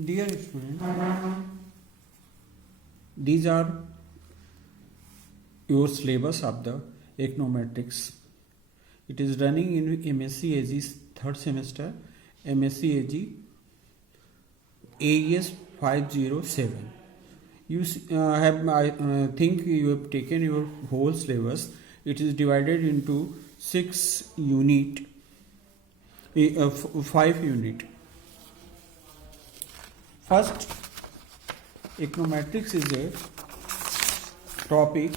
Dear student, these are your syllabus of the econometrics. It is running in MSc AG's third semester, MSc AG AES 507. You I think you have taken your whole syllabus. It is divided into 6 unit, 5 unit. First, econometrics is a topic.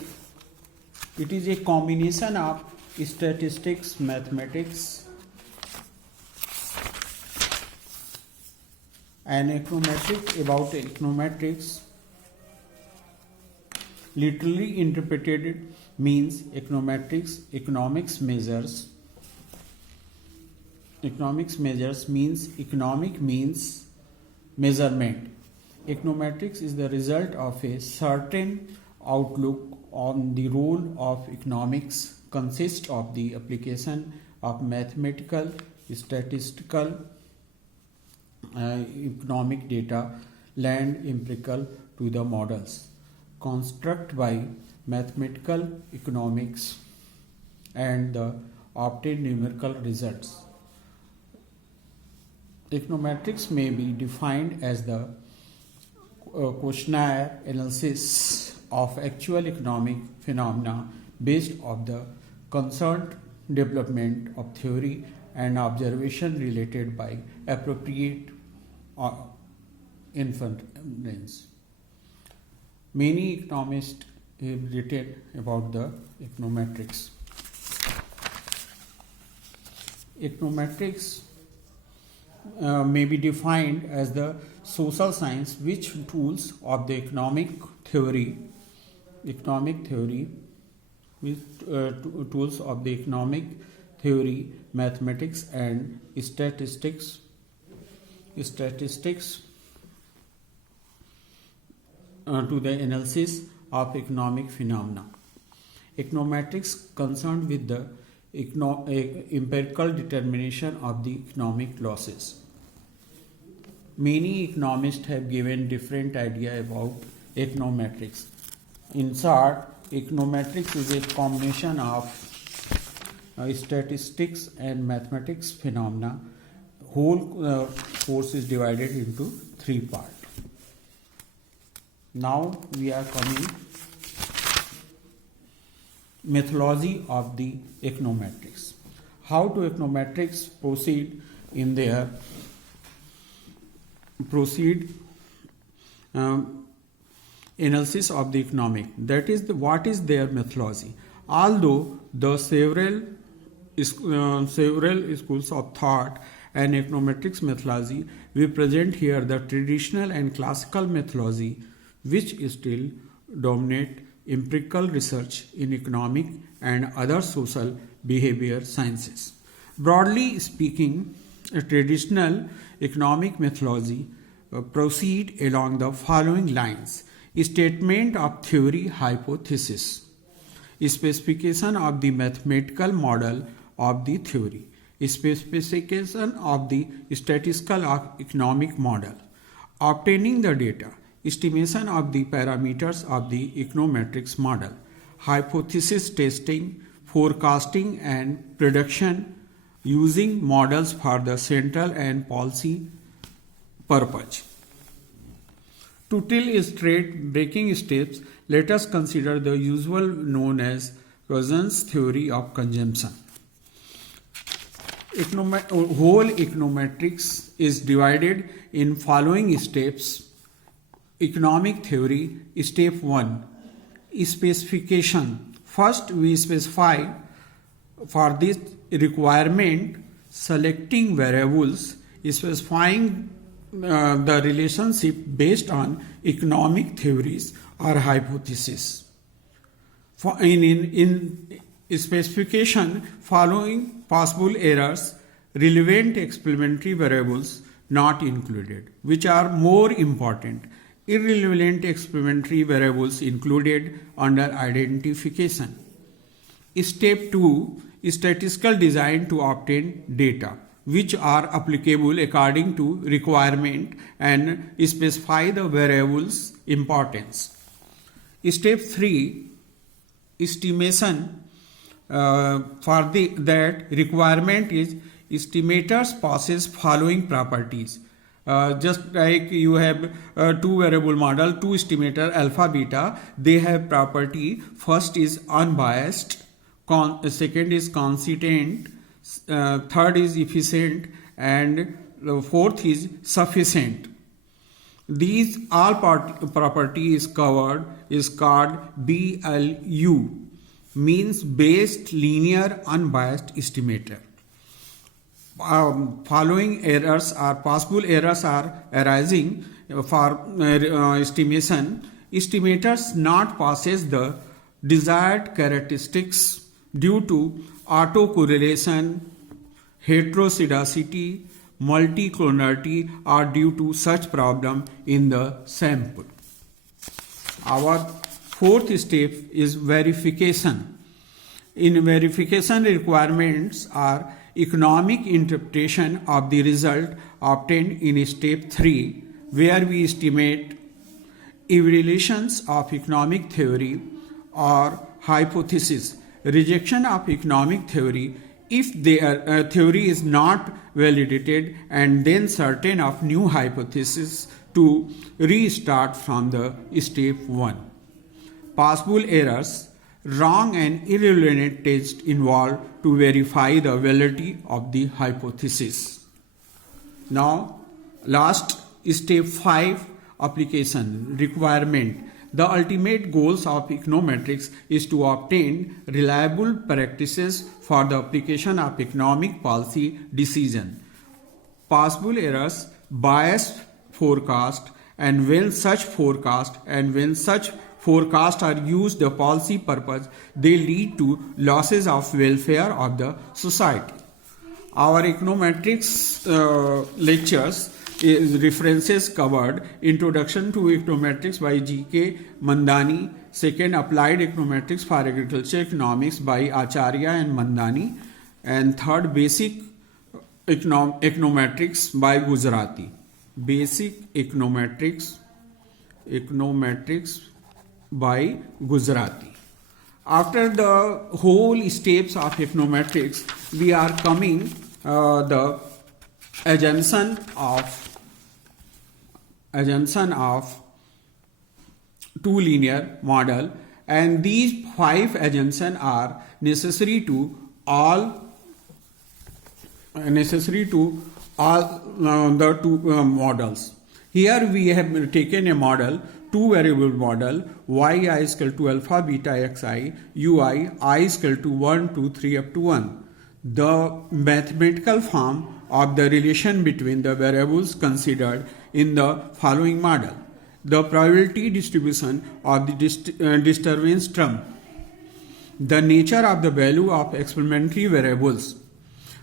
It is a combination of statistics, mathematics, and econometrics. About econometrics, literally interpreted means econometrics. Economics measures means economic means measurement. Econometrics is the result of a certain outlook on the role of economics, consists of the application of mathematical, statistical, economic data, land empirical to the models construct by mathematical economics and the obtained numerical results. Econometrics may be defined as the questionnaire analysis of actual economic phenomena based on the concerned development of theory and observation related by appropriate inference. Many economists have written about the econometrics. Econometrics may be defined as the social science which tools of the economic theory with tools of the economic theory, mathematics and statistics to the analysis of economic phenomena. Econometrics concerned with the empirical determination of the economic losses. Many economists have given different idea about econometrics. In short, econometrics is a combination of statistics and mathematics phenomena. Whole course is divided into 3 parts. Now we are coming methodology of the econometrics. How to econometrics proceed in their analysis of the economic. That is what is their methodology. Although the several schools of thought and econometrics methodology, we present here the traditional and classical methodology which still dominate empirical research in economic and other social behavior sciences. Broadly speaking, a traditional economic methodology proceed along the following lines: statement of theory, hypothesis, specification of the mathematical model of the theory, specification of the statistical economic model, obtaining the data, estimation of the parameters of the econometrics model, hypothesis testing, forecasting and prediction using models for the central and policy purpose. To tell straight breaking steps, let us consider the usual known as Rosen's theory of consumption. Whole econometrics is divided in following steps. Economic theory, step 1, specification. First, we specify for this requirement selecting variables, specifying the relationship based on economic theories or hypotheses. In specification, following possible errors, relevant explanatory variables not included, which are more important. Irrelevant explanatory variables included under identification. Step 2, statistical design to obtain data. which are applicable according to requirement and specify the variable's importance. Step 3, estimation. For that requirement is estimators possess following properties. Just like you have two variable model, two estimator alpha beta, they have property. First is unbiased, second is consistent, third is efficient, and fourth is sufficient. These all property is covered is called BLU, means based linear unbiased estimator. Following errors are possible errors are arising for estimation. Estimators not possess the desired characteristics due to autocorrelation, heterozygoity, multiclonality, or due to such problem in the sample. Our fourth step is verification. In verification, requirements are economic interpretation of the result obtained in step 3, where we estimate evaluations of economic theory or hypothesis. Rejection of economic theory if their theory is not validated, and then certain of new hypothesis to restart from the step 1. Possible errors: wrong and irrelevant tests involved to verify the validity of the hypothesis. Now, last step 5, application requirement. The ultimate goals of econometrics is to obtain reliable practices for the application of economic policy decision. Possible errors: biased forecast, and when such forecasts are used the policy purpose, they lead to losses of welfare of the society. Our econometrics lectures is references covered: Introduction to Econometrics by G.K. Mandani, second Applied Econometrics for Agriculture Economics by Acharya and Mandani, and third Basic Econometrics by Gujarati. Basic Econometrics by Gujarati. After the whole steps of econometrics, we are coming the assumption of two linear model, and these 5 assumptions are necessary to all the two models. Here we have taken a model, two variable model, yi is equal to alpha beta xi, ui I is equal to 1 2 3 up to 1. The mathematical form of the relation between the variables considered in the following model: the probability distribution of the disturbance term, the nature of the value of experimental variables.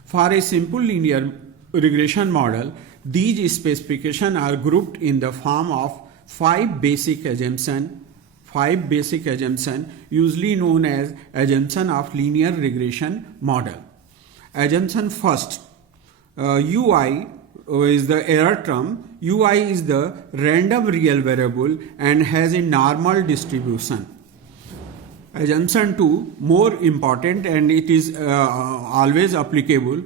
For a simple linear regression model, these specifications are grouped in the form of 5 basic assumptions, usually known as assumption of linear regression model. Assumption first, ui is the error term. Ui is the random real variable and has a normal distribution. Assumption 2, more important, and it is always applicable.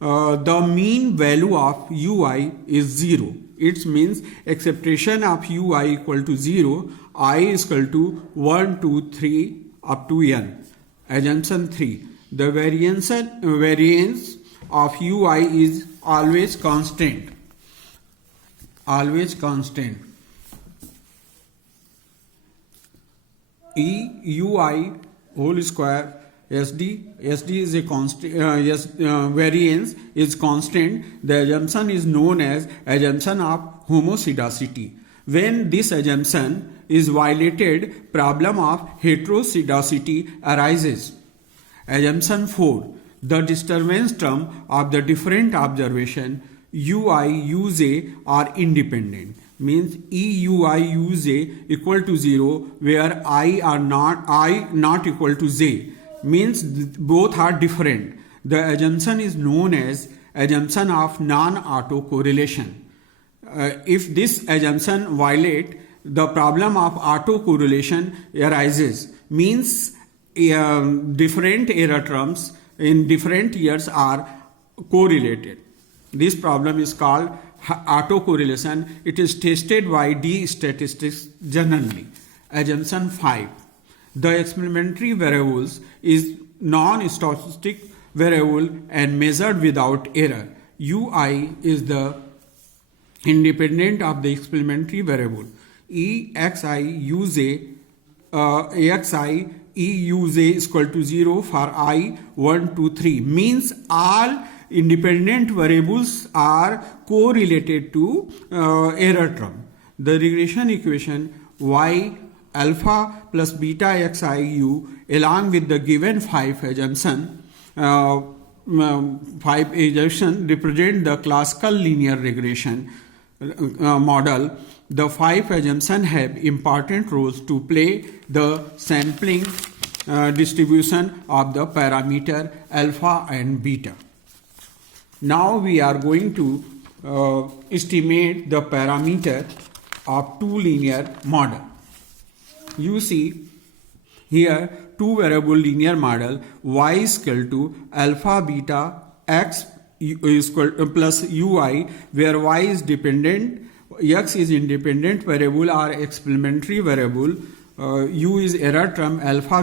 The mean value of ui is 0. It means acceptation of ui equal to 0, I is equal to 1 2 3 up to n. Assumption 3, the variance of ui is always constant. Ui whole square SD is a constant. Variance is constant. The assumption is known as assumption of homozygosity. When this assumption is violated, problem of heterozygosity arises. Assumption 4, the disturbance term of the different observation ui uj are independent, means ui uj equal to 0 where I not equal to j, means both are different. The assumption is known as assumption of non-autocorrelation. If this assumption violate, the problem of autocorrelation arises. Means different error terms in different years are correlated. This problem is called autocorrelation. It is tested by D statistics generally. Assumption 5. The experimentary variables is non-stochastic variable and measured without error. Ui is the independent of the experimentary variable. EXI AXI EUJ is equal to 0 for I 1, 2, 3 means all independent variables are correlated to error term. The regression equation y alpha plus beta xi u along with the given 5 assumption represent the classical linear regression model. The 5 assumptions have important roles to play the sampling distribution of the parameter alpha and beta. Now we are going to estimate the parameter of two linear model. You see here two variable linear model y is equal to alpha beta x is equal plus ui, where y is dependent, x is independent variable or experimentary variable, u is error term, alpha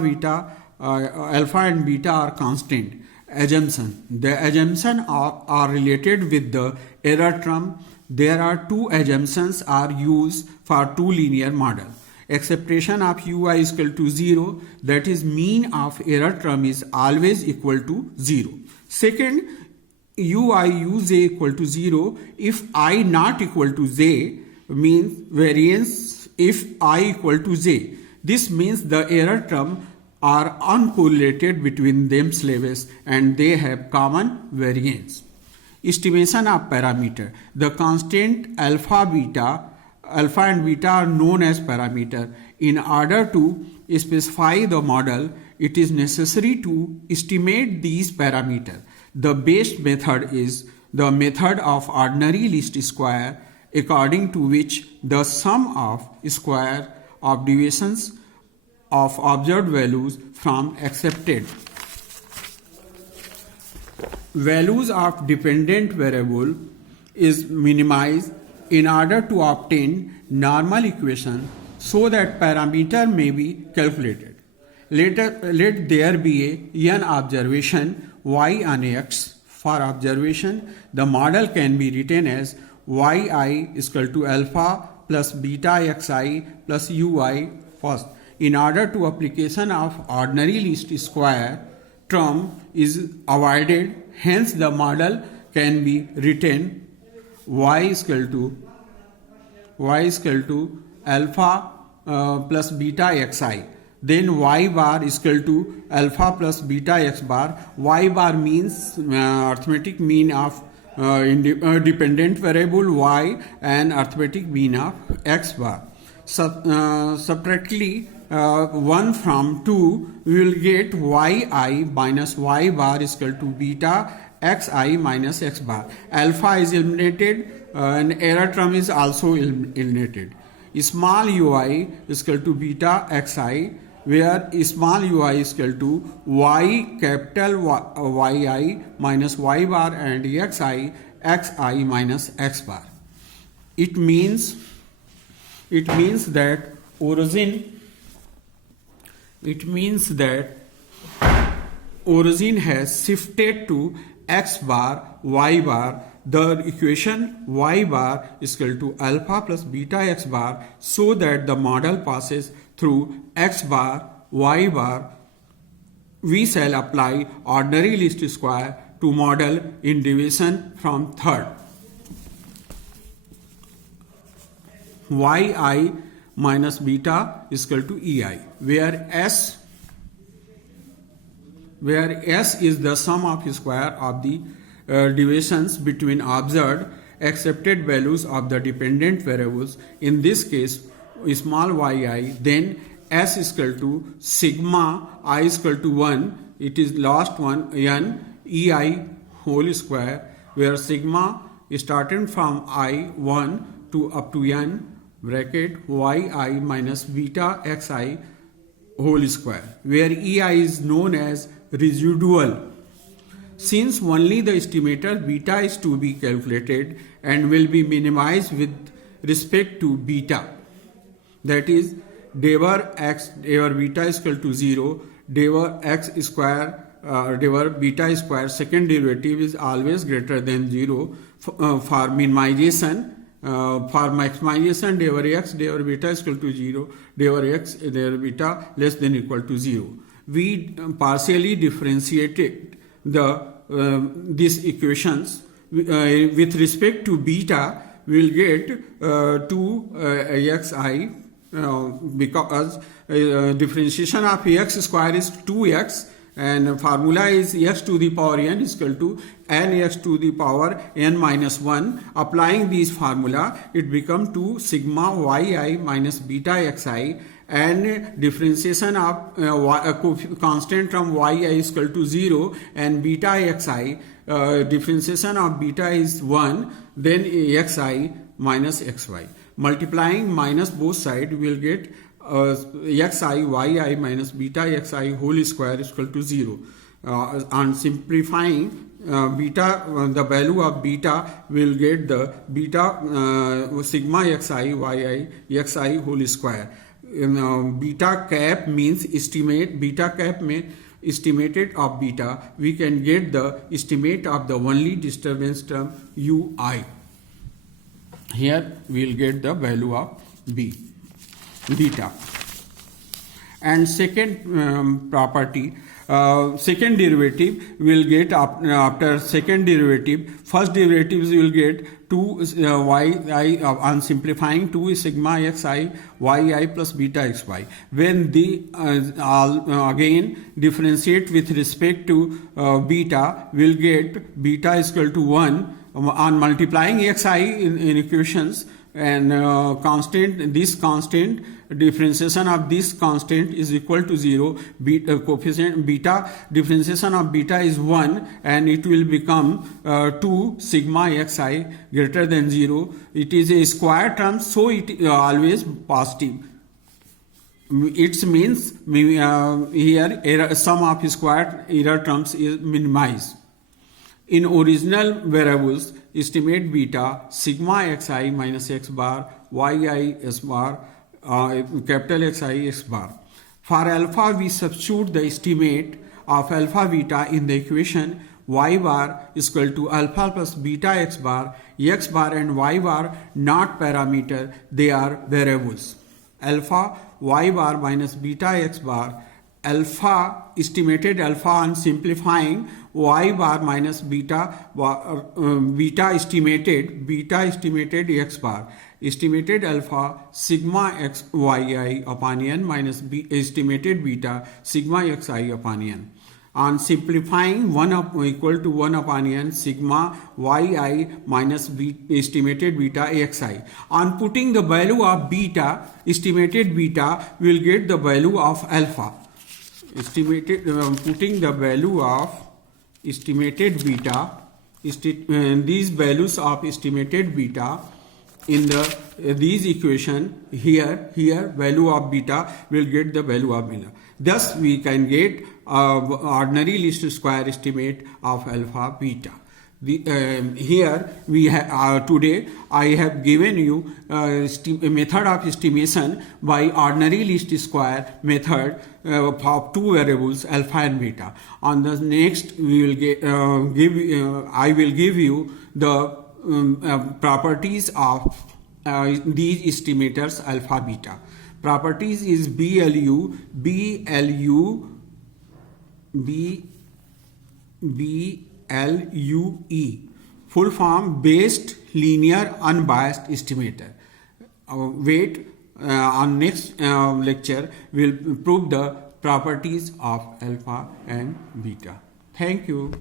and beta are constant. Assumption. The assumptions are related with the error term. There are two assumptions are used for two linear model. Acceptation of ui is equal to 0, that is mean of error term is always equal to 0. Second, uj equal to 0 if I not equal to j means variance if I equal to j. This means the error term are uncorrelated between themselves and they have common variance. Estimation of parameter. The constant alpha and beta are known as parameter. In order to specify the model, it is necessary to estimate these parameters. The best method is the method of ordinary least square, according to which the sum of square of deviations of observed values from accepted values of dependent variable is minimized in order to obtain normal equation so that parameter may be calculated. Let there be an observation y on x. For observation, the model can be written as yi is equal to alpha plus beta xi plus ui first. In order to application of ordinary least square term is avoided, hence the model can be written y is equal to alpha plus beta xi. Then y bar is equal to alpha plus beta x bar. Y bar means arithmetic mean of dependent variable y and arithmetic mean of x bar. Subtractly 1 from 2, we will get yi minus y bar is equal to beta xi minus x bar. Alpha is eliminated and error term is also eliminated. Small ui is equal to beta xi, where small ui is equal to y capital yi minus y bar and xi minus x bar. It means that origin has shifted to x bar, y bar. The equation y bar is equal to alpha plus beta x bar, so that the model passes through x bar, y bar. We shall apply ordinary least square to model in deviation from third. yi minus beta is equal to ei, where s is the sum of square of the deviations between observed accepted values of the dependent variables. In this case, small yi, then s is equal to sigma I is equal to 1, it is last one n ei whole square where sigma is starting from I1 to up to n bracket yi minus beta xi whole square, where ei is known as residual. Since only the estimator beta is to be calculated and will be minimized with respect to beta, that is diver x diver beta is equal to 0, diver x square diver beta square second derivative is always greater than 0 for minimization. For maximization, diver x diver beta is equal to 0, diver x diver beta less than equal to 0. We partially differentiated these equations with respect to beta. We'll get 2xi because differentiation of x square is 2x, and formula is x to the power n is equal to nx to the power n minus 1. Applying this formula, it becomes 2 sigma yi minus beta xi, and differentiation of constant term yi is equal to 0 and beta xi, differentiation of beta is 1, then xi minus xy. Multiplying minus both sides, we will get xi yi minus beta xi whole square is equal to 0. On simplifying beta, the value of beta will get the beta sigma xi yi xi whole square. Beta cap means estimate, beta cap means estimated of beta. We can get the estimate of the only disturbance term ui. Here we will get the value of beta. And second property, second derivative will get after second derivative, first derivatives will get 2 yi on simplifying 2 sigma xi yi plus beta xy. When the again differentiate with respect to beta, will get beta is equal to 1 on multiplying xi in equations, and constant, this constant, differentiation of this constant is equal to 0. Coefficient beta, differentiation of beta is 1, and it will become 2 sigma xi greater than 0. It is a square term, so it is always positive. It means here error, sum of square error terms is minimized. In original variables, estimate beta sigma xi minus x bar yi s bar capital Xi x bar. For alpha, we substitute the estimate of alpha beta in the equation y bar is equal to alpha plus beta x bar and y bar not parameter, they are variables. Alpha y bar minus beta x bar, alpha estimated alpha on simplifying y bar minus beta estimated x bar, estimated alpha sigma x yi upon n minus estimated beta sigma xi upon n. On simplifying 1 equal to 1 upon n sigma yi minus estimated beta xi. On putting the value of beta, estimated beta, we will get the value of alpha. Estimated putting the value of estimated beta, these values of estimated beta in these equation, here value of beta will get the value of beta. Thus we can get ordinary least square estimate of alpha beta. Here we have today I have given you a method of estimation by ordinary least square method of two variables alpha and beta. On the next we will get I will give you the properties of these estimators alpha beta. Properties is BLU, BLUE, full form based linear unbiased estimator. Wait, on next lecture we will prove the properties of alpha and beta. Thank you.